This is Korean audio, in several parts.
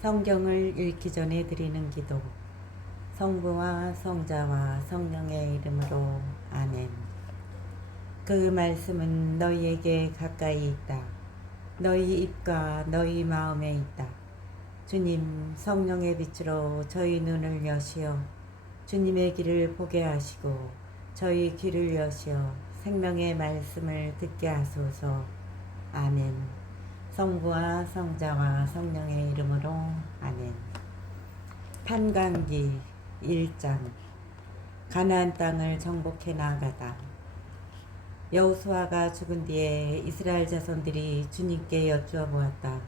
성경을 읽기 전에 드리는 기도. 성부와 성자와 성령의 이름으로 아멘. 그 말씀은 너희에게 가까이 있다. 너희 입과 너희 마음에 있다. 주님, 성령의 빛으로 저희 눈을 여시어 주님의 길을 보게 하시고 저희 귀를 여시어 생명의 말씀을 듣게 하소서. 아멘. 성부와 성자와 성령의 이름으로 아멘. 판관기 1장. 가나안 땅을 정복해 나아가다. 여호수아가 죽은 뒤에 이스라엘 자손들이 주님께 여쭈어 보았다.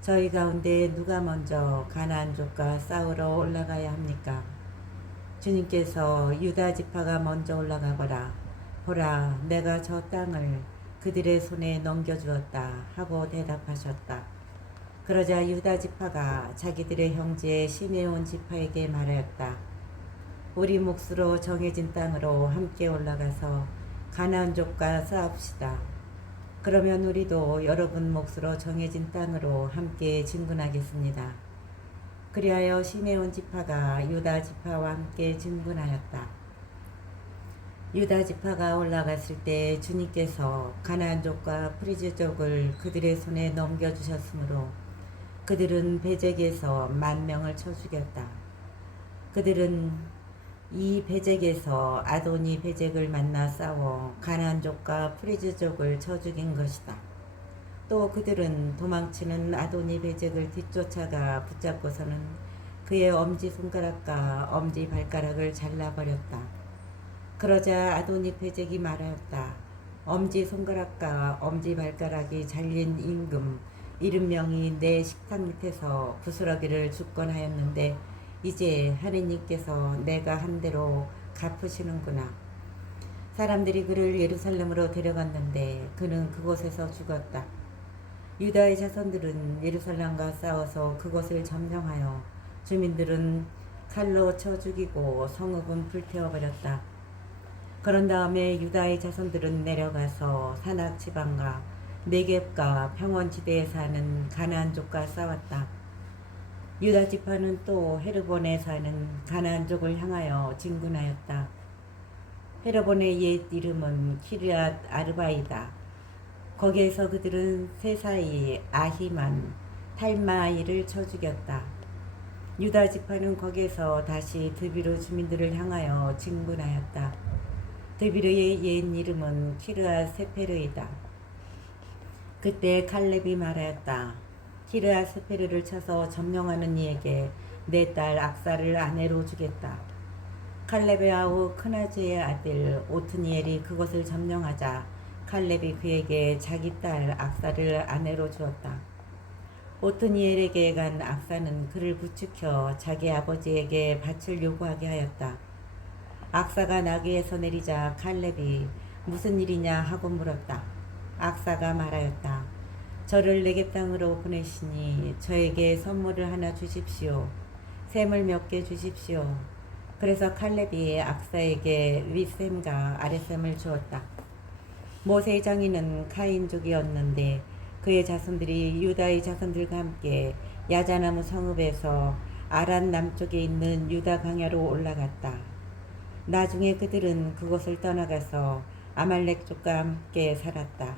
저희 가운데 누가 먼저 가나안족과 싸우러 올라가야 합니까? 주님께서 유다 지파가 먼저 올라가거라. 보라, 내가 저 땅을 그들의 손에 넘겨주었다 하고 대답하셨다. 그러자 유다 지파가 자기들의 형제 시메온 지파에게 말하였다. 우리 몫으로 정해진 땅으로 함께 올라가서 가나안족과 싸웁시다. 그러면 우리도 여러분 몫으로 정해진 땅으로 함께 진군하겠습니다. 그리하여 시메온 지파가 유다 지파와 함께 진군하였다. 유다 지파가 올라갔을 때 주님께서 가나안족과 프리즈족을 그들의 손에 넘겨주셨으므로 그들은 베잭에서 10,000명을 쳐 죽였다. 그들은 이 베잭에서 아도니 베잭을 만나 싸워 가나안족과 프리즈족을 쳐 죽인 것이다. 또 그들은 도망치는 아도니 베잭을 뒤쫓아가 붙잡고서는 그의 엄지손가락과 엄지발가락을 잘라버렸다. 그러자 아도니 베잭이 말하였다. 엄지손가락과 엄지발가락이 잘린 임금 70명이 내 식탁 밑에서 부스러기를 줍곤 하였는데 이제 하느님께서 내가 한 대로 갚으시는구나. 사람들이 그를 예루살렘으로 데려갔는데 그는 그곳에서 죽었다. 유다의 자손들은 예루살렘과 싸워서 그곳을 점령하여 주민들은 칼로 쳐 죽이고 성읍은 불태워버렸다. 그런 다음에 유다의 자손들은 내려가서 산악 지방과 네겝과 평원지대에 사는 가나안족과 싸웠다. 유다 지파는 또 헤르본에 사는 가나안족을 향하여 진군하였다. 헤르본의 옛 이름은 키르앗 아르바이다. 거기에서 그들은 세사이, 아히만, 탈마이를 쳐 죽였다. 유다 지파는 거기에서 다시 드비로 주민들을 향하여 진군하였다. 드비르의 옛 이름은 키르앗 세페르이다. 그때 칼렙이 말하였다. 키르앗 세페르를 쳐서 점령하는 이에게 내 딸 악사를 아내로 주겠다. 칼렙의 아우 크나즈의 아들 오트니엘이 그것을 점령하자 칼렙이 그에게 자기 딸 악사를 아내로 주었다. 오트니엘에게 간 악사는 그를 부추겨 자기 아버지에게 밭을 요구하게 하였다. 악사가 나귀에서 내리자 칼렙이 무슨 일이냐 하고 물었다. 악사가 말하였다. 저를 네겝 땅으로 보내시니 저에게 선물을 하나 주십시오. 샘을 몇 개 주십시오. 그래서 칼렙이 악사에게 윗샘과 아랫샘을 주었다. 모세의 장인은 가인족이었는데 그의 자손들이 유다의 자손들과 함께 야자나무 성읍에서 아란 남쪽에 있는 유다 광야로 올라갔다. 나중에 그들은 그곳을 떠나가서 아말렉족과 함께 살았다.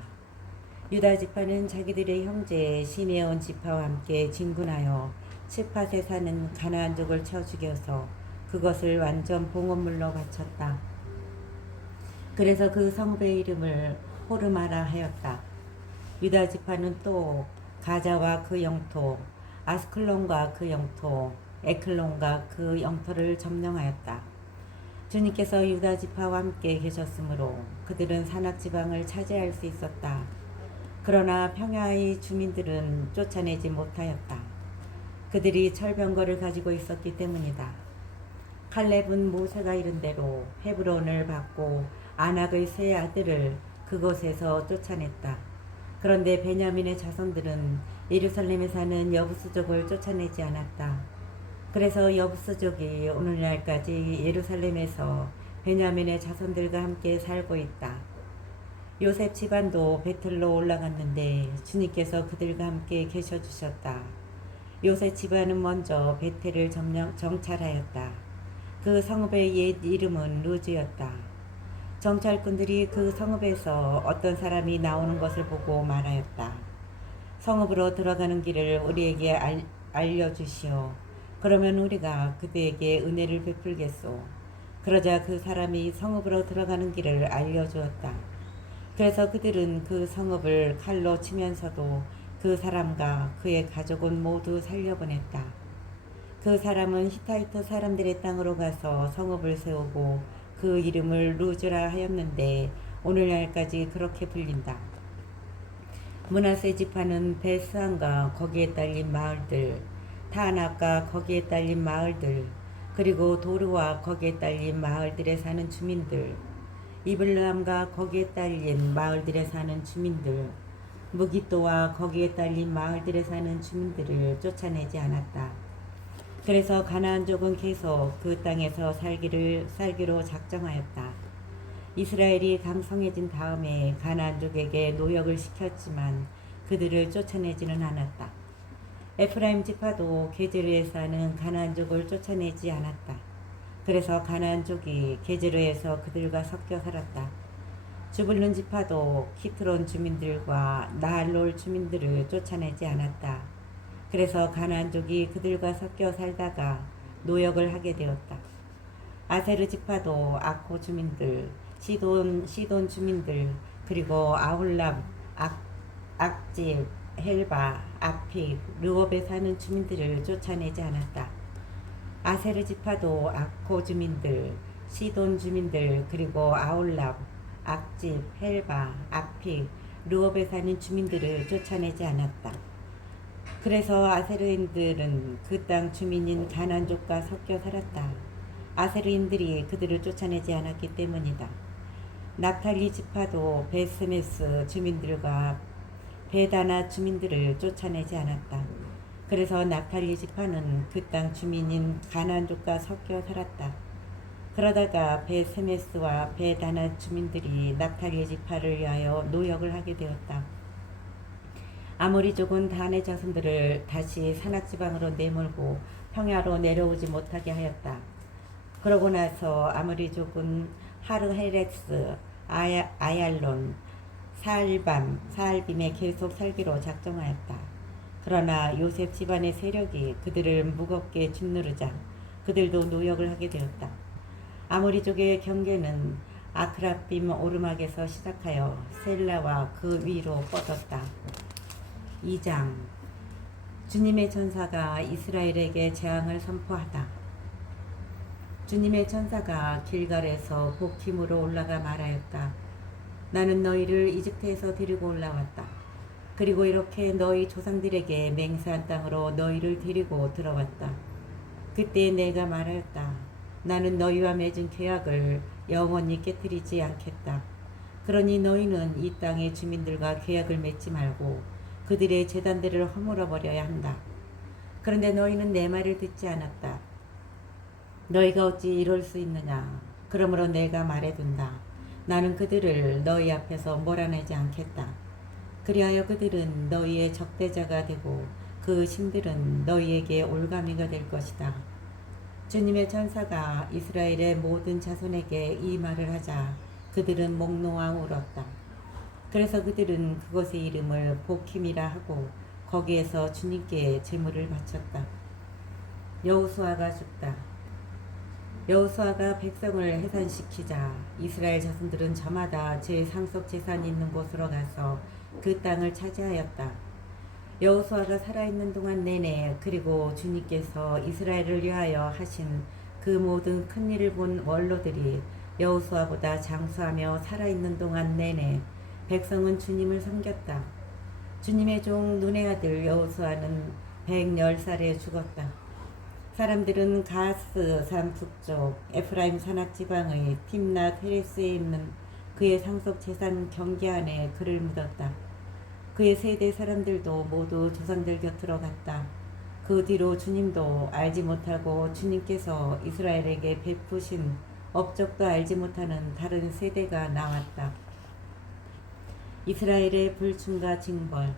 유다 지파는 자기들의 형제 시메온 지파와 함께 진군하여 츠팟에 사는 가나안족을 쳐 죽여서 그것을 완전 봉헌물로 바쳤다. 그래서 그 성읍의 이름을 호르마라 하였다. 유다 지파는 또 가자와 그 영토, 아스클론과 그 영토, 에클론과 그 영토를 점령하였다. 주님께서 유다 지파와 함께 계셨으므로 그들은 산악 지방을 차지할 수 있었다. 그러나 평야의 주민들은 쫓아내지 못하였다. 그들이 철병거를 가지고 있었기 때문이다. 칼렙은 모세가 이른 대로 헤브론을 받고 아낙의 세 아들을 그곳에서 쫓아냈다. 그런데 베냐민의 자손들은 예루살렘에 사는 여부스족을 쫓아내지 않았다. 그래서 여부스족이 오늘날까지 예루살렘에서 베냐민의 자손들과 함께 살고 있다. 요셉 집안도 베틀로 올라갔는데 주님께서 그들과 함께 계셔 주셨다. 요셉 집안은 먼저 베텔을 정찰하였다. 그 성읍의 옛 이름은 루즈였다. 정찰꾼들이 그 성읍에서 어떤 사람이 나오는 것을 보고 말하였다. 성읍으로 들어가는 길을 우리에게 알려주시오. 그러면 우리가 그대에게 은혜를 베풀겠소. 그러자 그 사람이 성읍으로 들어가는 길을 알려주었다. 그래서 그들은 그 성읍을 칼로 치면서도 그 사람과 그의 가족은 모두 살려보냈다. 그 사람은 히타이트 사람들의 땅으로 가서 성읍을 세우고 그 이름을 루즈라 하였는데 오늘날까지 그렇게 불린다. 므낫세 지파는 베스안과 거기에 딸린 마을들, 타낙과 거기에 딸린 마을들, 그리고 도르와 거기에 딸린 마을들에 사는 주민들, 이블람과 거기에 딸린 마을들에 사는 주민들, 무기또와 거기에 딸린 마을들에 사는 주민들을 쫓아내지 않았다. 그래서 가나안족은 계속 그 땅에서 살기로 작정하였다. 이스라엘이 강성해진 다음에 가나안족에게 노역을 시켰지만 그들을 쫓아내지는 않았다. 에프라임 지파도 게제르에 사는 가나안족을 쫓아내지 않았다. 그래서 가나안족이 게제르에서 그들과 섞여 살았다. 주불룬 지파도 키트론 주민들과 나할롤 주민들을 쫓아내지 않았다. 그래서 가나안족이 그들과 섞여 살다가 노역을 하게 되었다. 아세르 지파도 아코 주민들, 시돈 주민들, 그리고 아홀람, 악집, 헬바, 아픽, 르옵에 사는 주민들을 쫓아내지 않았다. 아세르 지파도 아코 주민들, 시돈 주민들, 그리고 아홀람, 악집, 헬바, 아픽, 르옵에 사는 주민들을 쫓아내지 않았다. 그래서 아세르인들은 그 땅 주민인 가나안족과 섞여 살았다. 아세르인들이 그들을 쫓아내지 않았기 때문이다. 납탈리 지파도 베스메스 주민들과 베다나 주민들을 쫓아내지 않았다. 그래서 납탈리 지파는 그 땅 주민인 가나안족과 섞여 살았다. 그러다가 베스메스와 베다나 주민들이 납탈리 지파를 위하여 노역을 하게 되었다. 아모리족은 단의 자손들을 다시 산악지방으로 내몰고 평야로 내려오지 못하게 하였다. 그러고 나서 아모리족은 하르헤렉스, 아얄론, 사알빔에 계속 살기로 작정하였다. 그러나 요셉 집안의 세력이 그들을 무겁게 짓누르자 그들도 노역을 하게 되었다. 아모리족의 경계는 아크라빔 오르막에서 시작하여 셀라와 그 위로 뻗었다. 2장 주님의 천사가 이스라엘에게 재앙을 선포하다. 주님의 천사가 길갈에서 복힘으로 올라가 말하였다. 나는 너희를 이집트에서 데리고 올라왔다. 그리고 이렇게 너희 조상들에게 맹세한 땅으로 너희를 데리고 들어왔다. 그때 내가 말하였다. 나는 너희와 맺은 계약을 영원히 깨뜨리지 않겠다. 그러니 너희는 이 땅의 주민들과 계약을 맺지 말고 그들의 제단들을 허물어 버려야 한다. 그런데 너희는 내 말을 듣지 않았다. 너희가 어찌 이럴 수 있느냐. 그러므로 내가 말해둔다. 나는 그들을 너희 앞에서 몰아내지 않겠다. 그리하여 그들은 너희의 적대자가 되고 그 신들은 너희에게 올가미가 될 것이다. 주님의 천사가 이스라엘의 모든 자손에게 이 말을 하자 그들은 목 놓아 울었다. 그래서 그들은 그곳의 이름을 복힘이라 하고 거기에서 주님께 제물을 바쳤다. 여호수아가 죽다. 여호수아가 백성을 해산시키자 이스라엘 자손들은 저마다 제 상속 재산이 있는 곳으로 가서 그 땅을 차지하였다. 여호수아가 살아있는 동안 내내 그리고 주님께서 이스라엘을 위하여 하신 그 모든 큰 일을 본 원로들이 여호수아보다 장수하며 살아있는 동안 내내 백성은 주님을 섬겼다. 주님의 종 눈의 아들 여호수아는 110살에 죽었다. 사람들은 가스 산 북쪽 에프라임 산악 지방의 팀낫 헤레스에 있는 그의 상속 재산 경계 안에 그를 묻었다. 그의 세대 사람들도 모두 조상들 곁으로 갔다. 그 뒤로 주님도 알지 못하고 주님께서 이스라엘에게 베푸신 업적도 알지 못하는 다른 세대가 나왔다. 이스라엘의 불충과 징벌.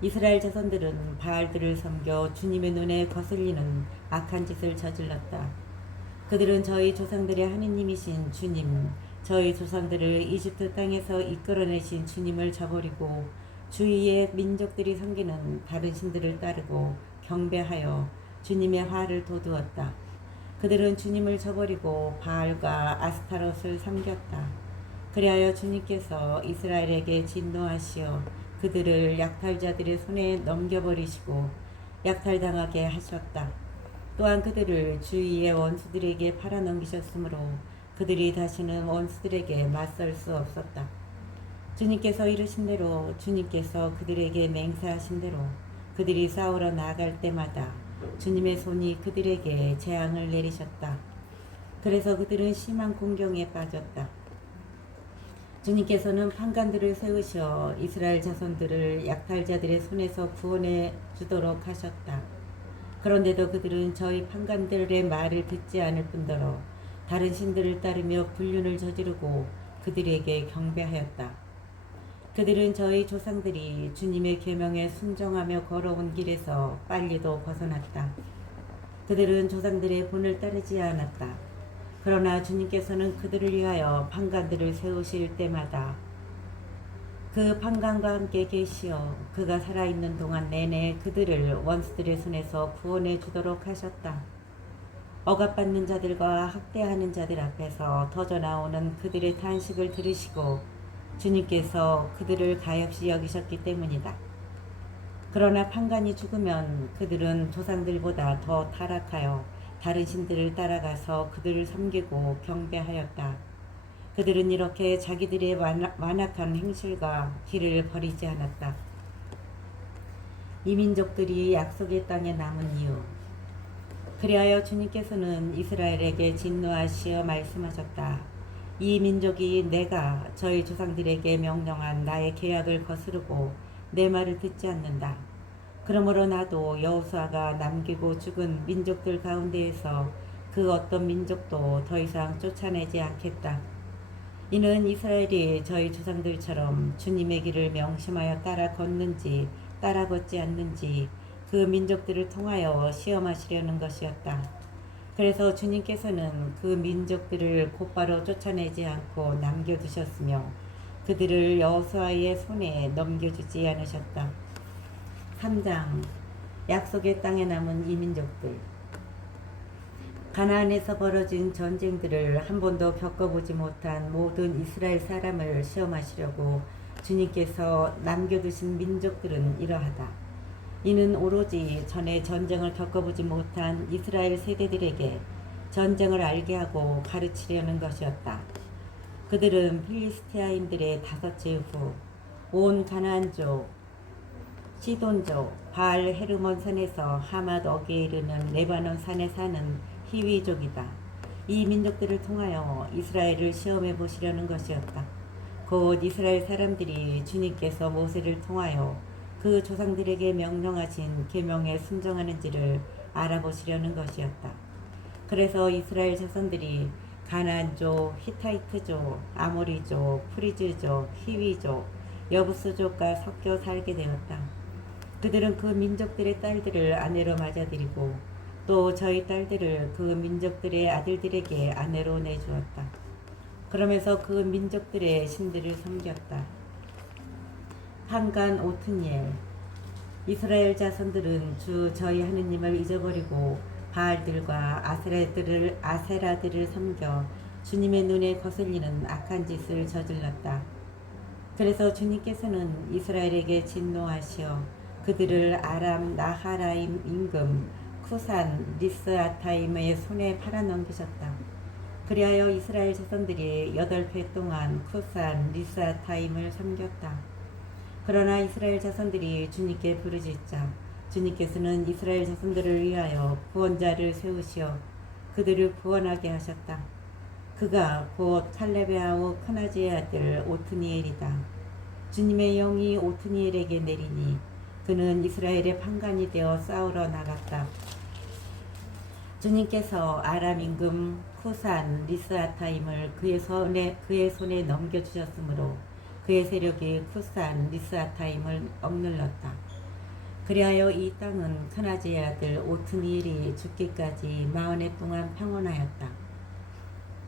이스라엘 자손들은 바알들을 섬겨 주님의 눈에 거슬리는 악한 짓을 저질렀다. 그들은 저희 조상들의 하느님이신 주님, 저희 조상들을 이집트 땅에서 이끌어내신 주님을 저버리고 주위의 민족들이 섬기는 다른 신들을 따르고 경배하여 주님의 화를 돋우었다. 그들은 주님을 저버리고 바알과 아스타롯을 섬겼다. 그리하여 주님께서 이스라엘에게 진노하시어 그들을 약탈자들의 손에 넘겨버리시고 약탈당하게 하셨다. 또한 그들을 주위의 원수들에게 팔아넘기셨으므로 그들이 다시는 원수들에게 맞설 수 없었다. 주님께서 이르신 대로 주님께서 그들에게 맹세하신 대로 그들이 싸우러 나아갈 때마다 주님의 손이 그들에게 재앙을 내리셨다. 그래서 그들은 심한 공경에 빠졌다. 주님께서는 판관들을 세우셔 이스라엘 자손들을 약탈자들의 손에서 구원해 주도록 하셨다. 그런데도 그들은 저희 판관들의 말을 듣지 않을 뿐더러 다른 신들을 따르며 불륜을 저지르고 그들에게 경배하였다. 그들은 저희 조상들이 주님의 계명에 순종하며 걸어온 길에서 빨리도 벗어났다. 그들은 조상들의 본을 따르지 않았다. 그러나 주님께서는 그들을 위하여 판관들을 세우실 때마다 그 판관과 함께 계시어 그가 살아있는 동안 내내 그들을 원수들의 손에서 구원해 주도록 하셨다. 억압받는 자들과 학대하는 자들 앞에서 터져나오는 그들의 탄식을 들으시고 주님께서 그들을 가엾이 여기셨기 때문이다. 그러나 판관이 죽으면 그들은 조상들보다 더 타락하여 다른 신들을 따라가서 그들을 섬기고 경배하였다. 그들은 이렇게 자기들의 완악한 행실과 길을 버리지 않았다. 이 민족들이 약속의 땅에 남은 이유. 그리하여 주님께서는 이스라엘에게 진노하시어 말씀하셨다. 이 민족이 내가 저희 조상들에게 명령한 나의 계약을 거스르고 내 말을 듣지 않는다. 그러므로 나도 여호수아가 남기고 죽은 민족들 가운데에서 그 어떤 민족도 더 이상 쫓아내지 않겠다. 이는 이스라엘이 저희 조상들처럼 주님의 길을 명심하여 따라 걷는지 따라 걷지 않는지 그 민족들을 통하여 시험하시려는 것이었다. 그래서 주님께서는 그 민족들을 곧바로 쫓아내지 않고 남겨두셨으며 그들을 여호수아의 손에 넘겨주지 않으셨다. 3장 약속의 땅에 남은 이 민족들. 가나안에서 벌어진 전쟁들을 한 번도 겪어보지 못한 모든 이스라엘 사람을 시험하시려고 주님께서 남겨두신 민족들은 이러하다. 이는 오로지 전에 전쟁을 겪어보지 못한 이스라엘 세대들에게 전쟁을 알게 하고 가르치려는 것이었다. 그들은 필리스티아인들의 다섯째 후 온 가나안족, 시돈족, 바알 헤르몬 산에서 하맛 어기에 이르는 레바논 산에 사는 히위족이다. 이 민족들을 통하여 이스라엘을 시험해 보시려는 것이었다. 곧 이스라엘 사람들이 주님께서 모세를 통하여 그 조상들에게 명령하신 계명에 순종하는지를 알아보시려는 것이었다. 그래서 이스라엘 자손들이 가나안족, 히타이트족, 아모리족, 프리즈족, 히위족, 여부스족과 섞여 살게 되었다. 그들은 그 민족들의 딸들을 아내로 맞아들이고 또 저희 딸들을 그 민족들의 아들들에게 아내로 내주었다. 그러면서 그 민족들의 신들을 섬겼다. 판관 오트니엘. 이스라엘 자손들은 주 저희 하느님을 잊어버리고 바알들과 아세라들을 섬겨 주님의 눈에 거슬리는 악한 짓을 저질렀다. 그래서 주님께서는 이스라엘에게 진노하시어 그들을 아람 나하라임 임금 쿠산 리스아타임의 손에 팔아넘기셨다. 그리하여 이스라엘 자손들이 8회 동안 쿠산 리스아타임을 섬겼다. 그러나 이스라엘 자손들이 주님께 부르짖자 주님께서는 이스라엘 자손들을 위하여 구원자를 세우시어 그들을 구원하게 하셨다. 그가 곧 칼렙의 아우 크나지의 아들 오트니엘이다. 주님의 영이 오트니엘에게 내리니 그는 이스라엘의 판관이 되어 싸우러 나갔다. 주님께서 아람 임금 쿠산 리스아타임을 그의 손에 넘겨주셨으므로 그의 세력이 쿠산 리스아타임을 억눌렀다. 그리하여 이 땅은 크나지의 아들 오트니엘이 죽기까지 40해 동안 평온하였다.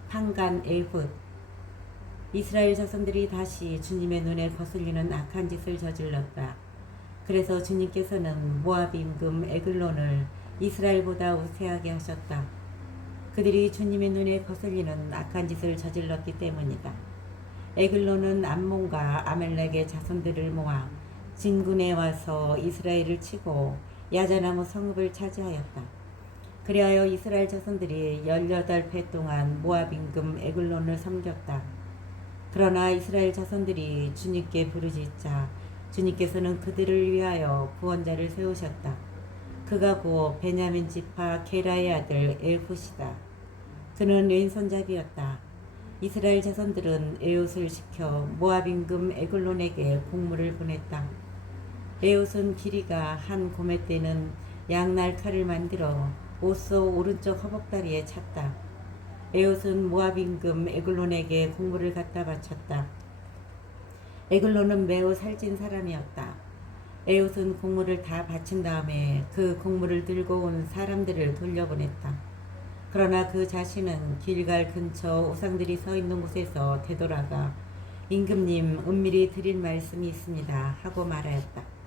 판간 에훗. 이스라엘 자손들이 다시 주님의 눈에 거슬리는 악한 짓을 저질렀다. 그래서 주님께서는 모압 임금 에글론을 이스라엘보다 우세하게 하셨다. 그들이 주님의 눈에 거슬리는 악한 짓을 저질렀기 때문이다. 에글론은 암몬과 아멜렉의 자손들을 모아 진군에 와서 이스라엘을 치고 야자나무 성읍을 차지하였다. 그리하여 이스라엘 자손들이 18해 동안 모압 임금 에글론을 섬겼다. 그러나 이스라엘 자손들이 주님께 부르짖자 주님께서는 그들을 위하여 구원자를 세우셨다. 그가 곧 베냐민 지파 게라의 아들 에훗이다. 그는 왼손잡이였다. 이스라엘 자손들은 에훗을 시켜 모압 임금 에글론에게 공물을 보냈다. 에훗은 길이가 한 고맷대는 양날 칼을 만들어 옷소 오른쪽 허벅다리에 찼다. 에훗은 모압 임금 에글론에게 공물을 갖다 바쳤다. 에글론은 매우 살찐 사람이었다. 에훗은 공물을 다 바친 다음에 그 공물을 들고 온 사람들을 돌려보냈다. 그러나 그 자신은 길갈 근처 우상들이 서 있는 곳에서 되돌아가 임금님 은밀히 드릴 말씀이 있습니다 하고 말하였다.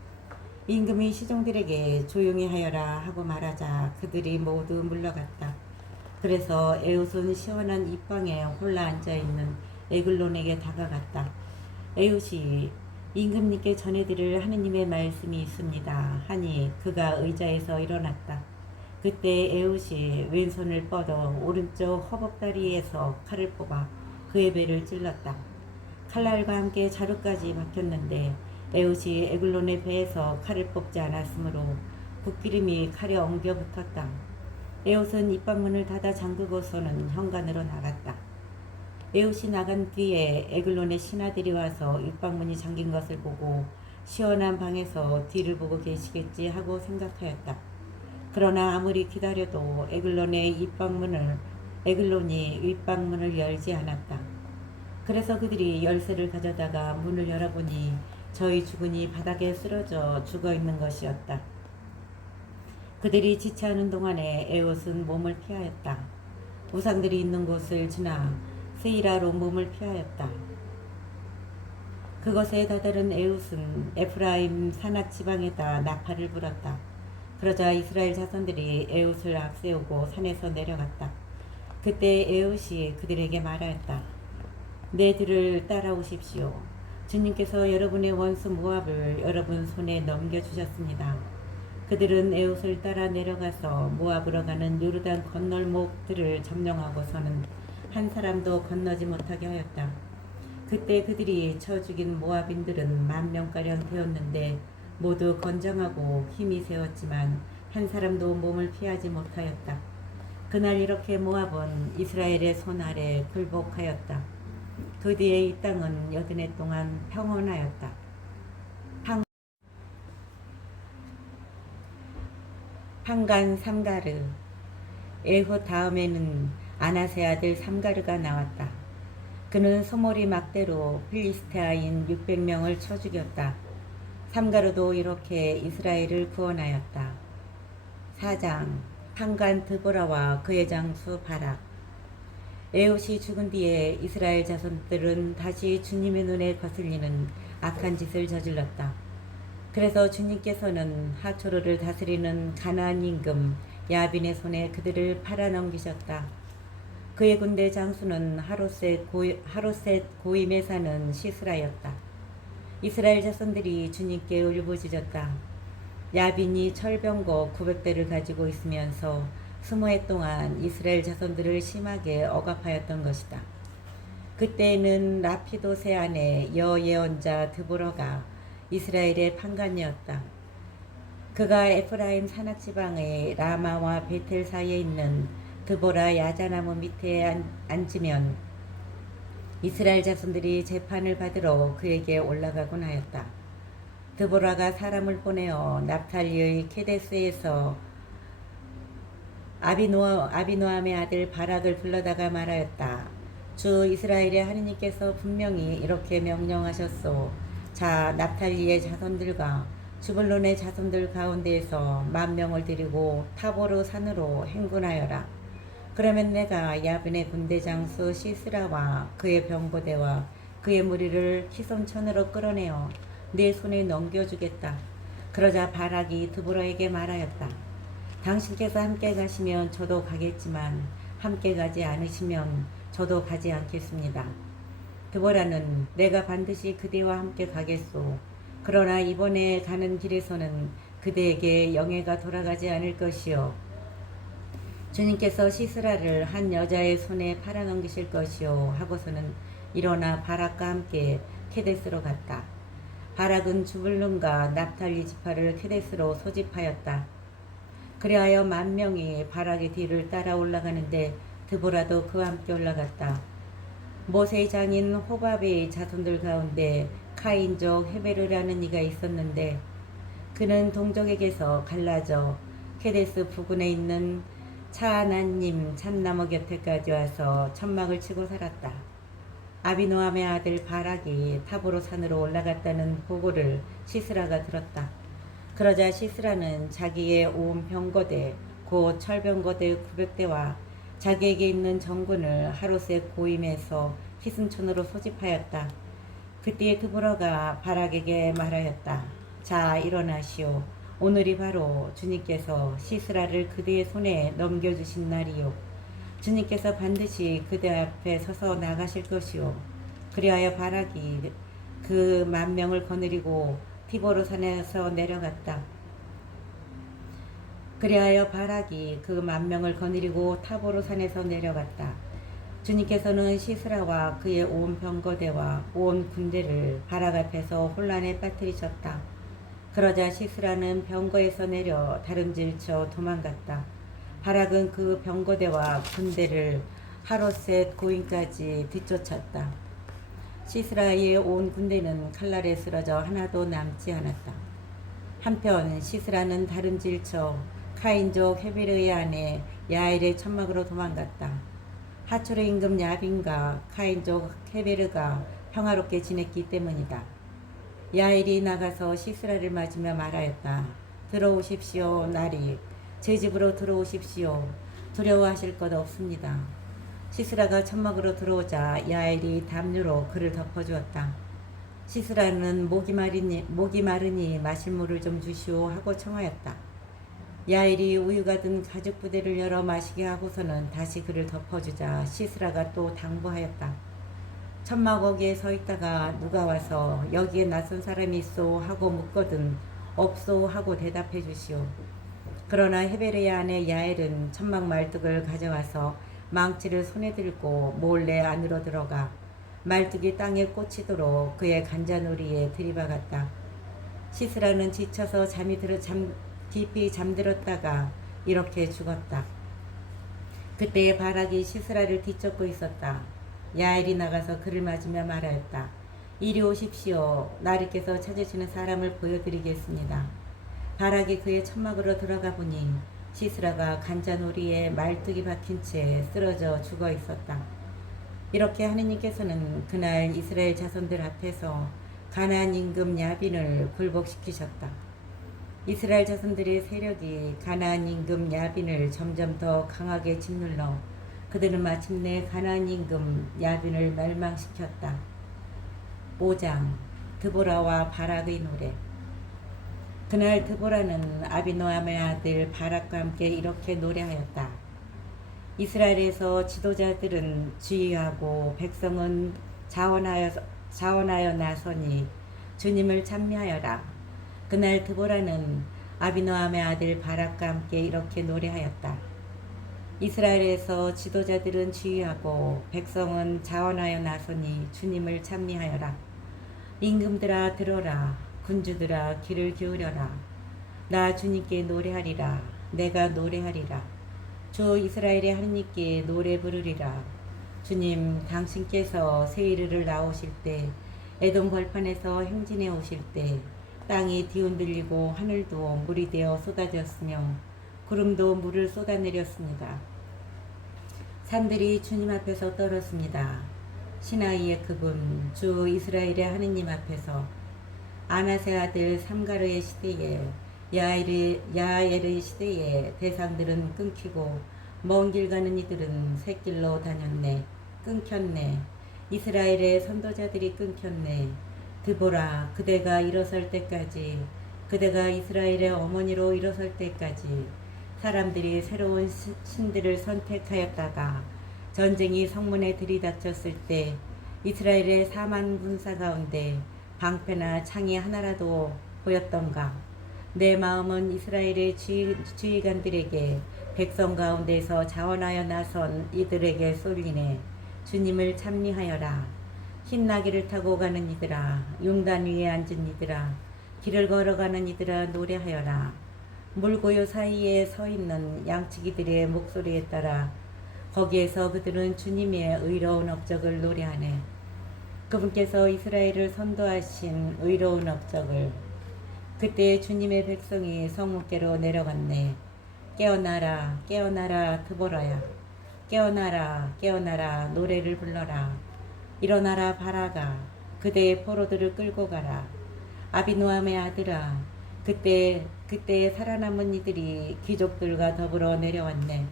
임금이 시종들에게 조용히 하여라 하고 말하자 그들이 모두 물러갔다. 그래서 에훗은 시원한 입방에 홀라 앉아있는 에글론에게 다가갔다. 에훗이 임금님께 전해드릴 하느님의 말씀이 있습니다 하니 그가 의자에서 일어났다. 그때 에훗이 왼손을 뻗어 오른쪽 허벅다리에서 칼을 뽑아 그의 배를 찔렀다. 칼날과 함께 자루까지 박혔는데 에훗이 에글론의 배에서 칼을 뽑지 않았으므로 붓기름이 칼에 엉겨 붙었다. 에훗은 입방문을 닫아 잠그고서는 현관으로 나갔다. 에훗이 나간 뒤에 에글론의 신하들이 와서 입방문이 잠긴 것을 보고 시원한 방에서 뒤를 보고 계시겠지 하고 생각하였다. 그러나 아무리 기다려도 에글론이 윗방문을 열지 않았다. 그래서 그들이 열쇠를 가져다가 문을 열어보니 저희 주군이 바닥에 쓰러져 죽어있는 것이었다. 그들이 지체하는 동안에 에훗은 몸을 피하였다. 우상들이 있는 곳을 지나 세이라로 몸을 피하였다. 그것에 다다른 에훗은 에프라임 산악 지방에다 나팔을 불었다. 그러자 이스라엘 자손들이 에훗을 앞세우고 산에서 내려갔다. 그때 에훗이 그들에게 말하였다. 내 뒤를 따라오십시오. 주님께서 여러분의 원수 모압을 여러분 손에 넘겨주셨습니다. 그들은 에훗을 따라 내려가서 모압으로 가는 요르단 건널목들을 점령하고서는 한 사람도 건너지 못하게 하였다. 그때 그들이 쳐 죽인 모압인들은 10,000명가량 되었는데 모두 건장하고 힘이 세었지만 한 사람도 몸을 피하지 못하였다. 그날 이렇게 모압은 이스라엘의 손 아래 굴복하였다. 그 뒤에 이 땅은 80해 동안 평온하였다. 판간 삼가르. 에훗 다음에는 아나세 아들 삼가르가 나왔다. 그는 소몰이 막대로 필리스테아인 600명을 쳐 죽였다. 삼가르도 이렇게 이스라엘을 구원하였다. 4장. 판간 드보라와 그의 장수 바락. 에훗이 죽은 뒤에 이스라엘 자손들은 다시 주님의 눈에 거슬리는 악한 짓을 저질렀다. 그래서 주님께서는 하초르를 다스리는 가나안 임금 야빈의 손에 그들을 팔아넘기셨다. 그의 군대 장수는 하롯셋 고임에 사는 시스라였다. 이스라엘 자손들이 주님께 울부짖었다. 야빈이 철병거 900대를 가지고 있으면서 20해 동안 이스라엘 자손들을 심하게 억압하였던 것이다. 그때에는 라피도세 아내 여예언자 드보라가 이스라엘의 판관이었다. 그가 에프라임 산악지방의 라마와 베텔 사이에 있는 드보라 야자나무 밑에 앉으면 이스라엘 자손들이 재판을 받으러 그에게 올라가곤 하였다. 드보라가 사람을 보내어 납탈리의 케데스에서 아비노함의 아들 바락을 불러다가 말하였다. 주 이스라엘의 하느님께서 분명히 이렇게 명령하셨소. 자, 납탈리의 자손들과 주불론의 자손들 가운데에서 10,000명을 데리고 타보르 산으로 행군하여라. 그러면 내가 야빈의 군대 장수 시스라와 그의 병거대와 그의 무리를 키손천으로 끌어내어 네 손에 넘겨주겠다. 그러자 바락이 드보라에게 말하였다. 당신께서 함께 가시면 저도 가겠지만 함께 가지 않으시면 저도 가지 않겠습니다. 드보라는 내가 반드시 그대와 함께 가겠소. 그러나 이번에 가는 길에서는 그대에게 영예가 돌아가지 않을 것이요. 주님께서 시스라를 한 여자의 손에 팔아넘기실 것이요. 하고서는 일어나 바락과 함께 케데스로 갔다. 바락은 주불룬과 납탈리 지파를 케데스로 소집하였다. 그리하여 10,000명이 바락의 뒤를 따라 올라가는데 드보라도 그와 함께 올라갔다. 모세의 장인 호밥의 자손들 가운데 카인족 헤베르라는 이가 있었는데 그는 동족에게서 갈라져 케데스 부근에 있는 차아나님 참나무 곁에까지 와서 천막을 치고 살았다. 아비노함의 아들 바락이 타보로 산으로 올라갔다는 보고를 시스라가 들었다. 그러자 시스라는 자기의 온 병거대 곧 철병거대 900대와 자기에게 있는 정군을 하루셋 고임해서 히슨촌으로 소집하였다. 그때에 드보라가 바락에게 말하였다. 자, 일어나시오. 오늘이 바로 주님께서 시스라를 그대의 손에 넘겨주신 날이요. 주님께서 반드시 그대 앞에 서서 나가실 것이요. 그리하여 바락이 그 10,000명을 거느리고 티보르 산에서 내려갔다. 그리하여 바락이 그 10,000명을 거느리고 타보르 산에서 내려갔다. 주님께서는 시스라와 그의 온 병거대와 온 군대를 바락 앞에서 혼란에 빠뜨리셨다. 그러자 시스라는 병거에서 내려 다름질쳐 도망갔다. 바락은 그 병거대와 군대를 하롯셋 고인까지 뒤쫓았다. 시스라의 온 군대는 칼날에 쓰러져 하나도 남지 않았다. 한편 시스라는 다름질쳐 카인족 헤베르의 아내 야엘의 천막으로 도망갔다. 하초르 임금 야빈과 카인족 헤베르가 평화롭게 지냈기 때문이다. 야엘이 나가서 시스라를 맞으며 말하였다. 들어오십시오, 나리. 제 집으로 들어오십시오. 두려워하실 것 없습니다. 시스라가 천막으로 들어오자 야엘이 담요로 그를 덮어주었다. 시스라는 목이 마르니 마실 물을 좀 주시오 하고 청하였다. 야엘이 우유가 든 가죽 부대를 열어 마시게 하고서는 다시 그를 덮어주자 시스라가 또 당부하였다. 천막 거기에 서 있다가 누가 와서 여기에 낯선 사람이 있소 하고 묻거든 없소 하고 대답해 주시오. 그러나 헤베르의 아내 야엘은 천막 말뚝을 가져와서 망치를 손에 들고 몰래 안으로 들어가 말뚝이 땅에 꽂히도록 그의 간자놀이에 들이박았다. 시스라는 지쳐서 깊이 잠들었다가 이렇게 죽었다. 그때에 바락이 시스라를 뒤쫓고 있었다. 야엘이 나가서 그를 맞으며 말하였다. 이리 오십시오. 나리께서 찾으시는 사람을 보여드리겠습니다. 바락이 그의 천막으로 들어가 보니 시스라가 간자놀이에 말뚝이 박힌 채 쓰러져 죽어 있었다. 이렇게 하느님께서는 그날 이스라엘 자손들 앞에서 가나안 임금 야빈을 굴복시키셨다. 이스라엘 자손들의 세력이 가나안 임금 야빈을 점점 더 강하게 짓눌러 그들은 마침내 가나안 임금 야빈을 멸망시켰다. 5장 드보라와 바락의 노래. 그날 드보라는 아비노함의 아들 바락과 함께 이렇게 노래하였다. 이스라엘에서 지도자들은 지휘하고 백성은 자원하여 나서니 주님을 찬미하여라. 그날 드보라는 아비노함의 아들 바락과 함께 이렇게 노래하였다. 이스라엘에서 지도자들은 지휘하고 백성은 자원하여 나서니 주님을 찬미하여라. 임금들아 들어라. 군주들아 귀를 기울여라. 나 주님께 노래하리라. 내가 노래하리라. 주 이스라엘의 하느님께 노래 부르리라. 주님 당신께서 세이르를 나오실 때 에돔 벌판에서 행진해 오실 때 땅이 뒤흔들리고 하늘도 물이 되어 쏟아졌으며 구름도 물을 쏟아내렸습니다. 산들이 주님 앞에서 떨었습니다. 시나이의 그분 주 이스라엘의 하느님 앞에서 아나세 아들 삼가르의 시대에 야엘의 시대에 대상들은 끊기고 먼 길 가는 이들은 샛길로 다녔네. 끊겼네. 이스라엘의 선도자들이 끊겼네. 드보라 그대가 일어설 때까지 그대가 이스라엘의 어머니로 일어설 때까지 사람들이 새로운 신들을 선택하였다가 전쟁이 성문에 들이닥쳤을 때 이스라엘의 4만 군사 가운데 방패나 창이 하나라도 보였던가. 내 마음은 이스라엘의 지휘관들에게 백성 가운데서 자원하여 나선 이들에게 쏠리네. 주님을 찬미하여라. 흰나귀를 타고 가는 이들아, 용단 위에 앉은 이들아, 길을 걸어가는 이들아 노래하여라. 물고요 사이에 서 있는 양치기들의 목소리에 따라 거기에서 그들은 주님의 의로운 업적을 노래하네. 그분께서 이스라엘을 선도하신 의로운 업적을. 그때 주님의 백성이 성문께로 내려갔네. 깨어나라 깨어나라 드보라야. 깨어나라 깨어나라 노래를 불러라. 일어나라 바라가. 그대의 포로들을 끌고 가라. 아비노함의 아들아. 그때 살아남은 이들이 귀족들과 더불어 내려왔네.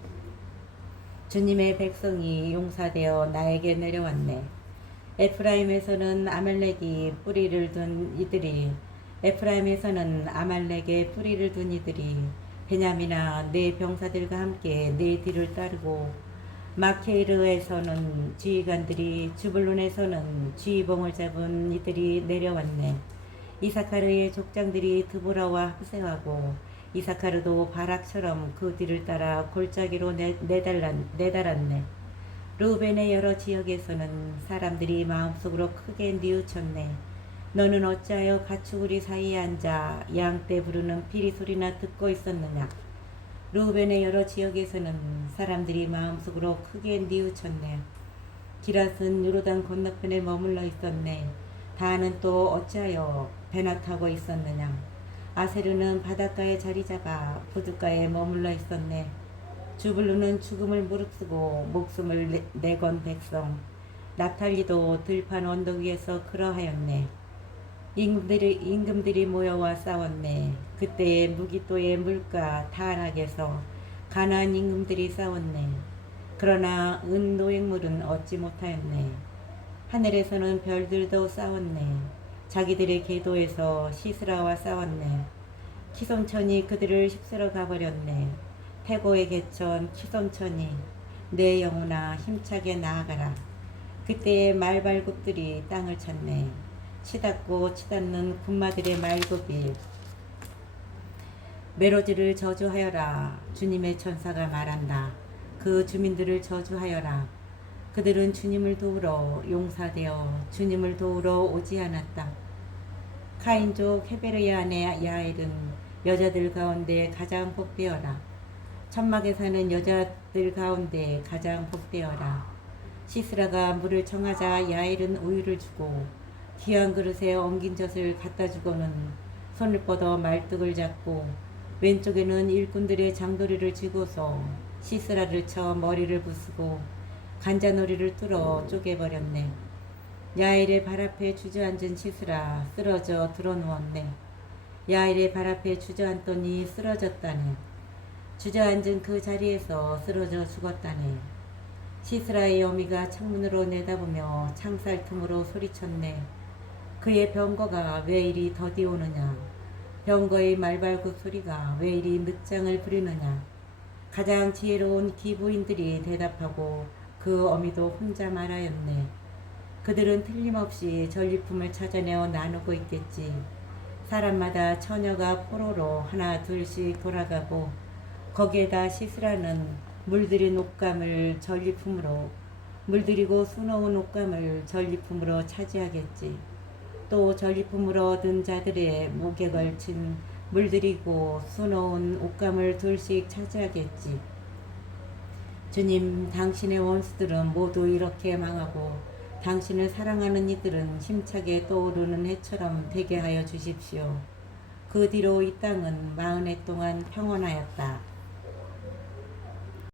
주님의 백성이 용사되어 나에게 내려왔네. 에프라임에서는 아말렉의 뿌리를 둔 이들이 베냐민아 내 병사들과 함께 내 뒤를 따르고 마케르에서는 지휘관들이 주불론에서는 지휘봉을 잡은 이들이 내려왔네. 이사카르의 족장들이 드보라와 합세하고 이사카르도 바락처럼 그 뒤를 따라 골짜기로 내달았네. 루벤의 여러 지역에서는 사람들이 마음속으로 크게 뉘우쳤네. 너는 어찌하여 가축우리 사이에 앉아 양떼 부르는 피리 소리나 듣고 있었느냐. 루벤의 여러 지역에서는 사람들이 마음속으로 크게 뉘우쳤네. 기랏은 요르단 건너편에 머물러 있었네. 다는 또 어찌하여 배나 타고 있었느냐. 아세르는 바닷가에 자리 잡아 부둣가에 머물러 있었네. 주불루는 죽음을 무릅쓰고 목숨을 내건 백성. 납탈리도 들판 언덕 위에서 그러하였네. 임금들이 모여와 싸웠네. 그때에 무기또의 물가 타락에서 가나안 임금들이 싸웠네. 그러나 은 노획물은 얻지 못하였네. 하늘에서는 별들도 싸웠네. 자기들의 궤도에서 시스라와 싸웠네. 키손천이 그들을 휩쓸어 가버렸네. 태고의 개천 키손천이 내 영혼아 힘차게 나아가라. 그때의 말발굽들이 땅을 쳤네. 치닫고 치닫는 군마들의 말굽이 메로지를 저주하여라. 주님의 천사가 말한다. 그 주민들을 저주하여라. 그들은 주님을 도우러 용사되어 주님을 도우러 오지 않았다. 카인족 헤베르야 아내 야엘은 여자들 가운데 가장 복되어라. 천막에 사는 여자들 가운데 가장 복되어라. 시스라가 물을 청하자 야엘은 우유를 주고 귀한 그릇에 엉긴 젖을 갖다 주고는 손을 뻗어 말뚝을 잡고 왼쪽에는 일꾼들의 장도리를 쥐고서 시스라를 쳐 머리를 부수고 간자놀이를 뚫어 쪼개버렸네. 야엘의 발 앞에 주저앉은 시스라 쓰러져 드러누웠네. 야엘의 발 앞에 주저앉더니 쓰러졌다네. 주저앉은 그 자리에서 쓰러져 죽었다네. 시스라의 어미가 창문으로 내다보며 창살 틈으로 소리쳤네. 그의 병거가 왜 이리 더디 오느냐. 병거의 말발굽 소리가 왜 이리 늑장을 부리느냐. 가장 지혜로운 기부인들이 대답하고 그 어미도 혼자 말하였네. 그들은 틀림없이 전리품을 찾아내어 나누고 있겠지. 사람마다 처녀가 포로로 하나 둘씩 돌아가고 거기에다 시스라는 물들인 옷감을 전리품으로 물들이고 수놓은 옷감을 전리품으로 차지하겠지. 또 전리품으로 얻은 자들의 목에 걸친 물들이고 수놓은 옷감을 둘씩 차지하겠지. 주님, 당신의 원수들은 모두 이렇게 망하고 당신을 사랑하는 이들은 힘차게 떠오르는 해처럼 되게 하여 주십시오. 그 뒤로 이 땅은 40해 동안 평온하였다.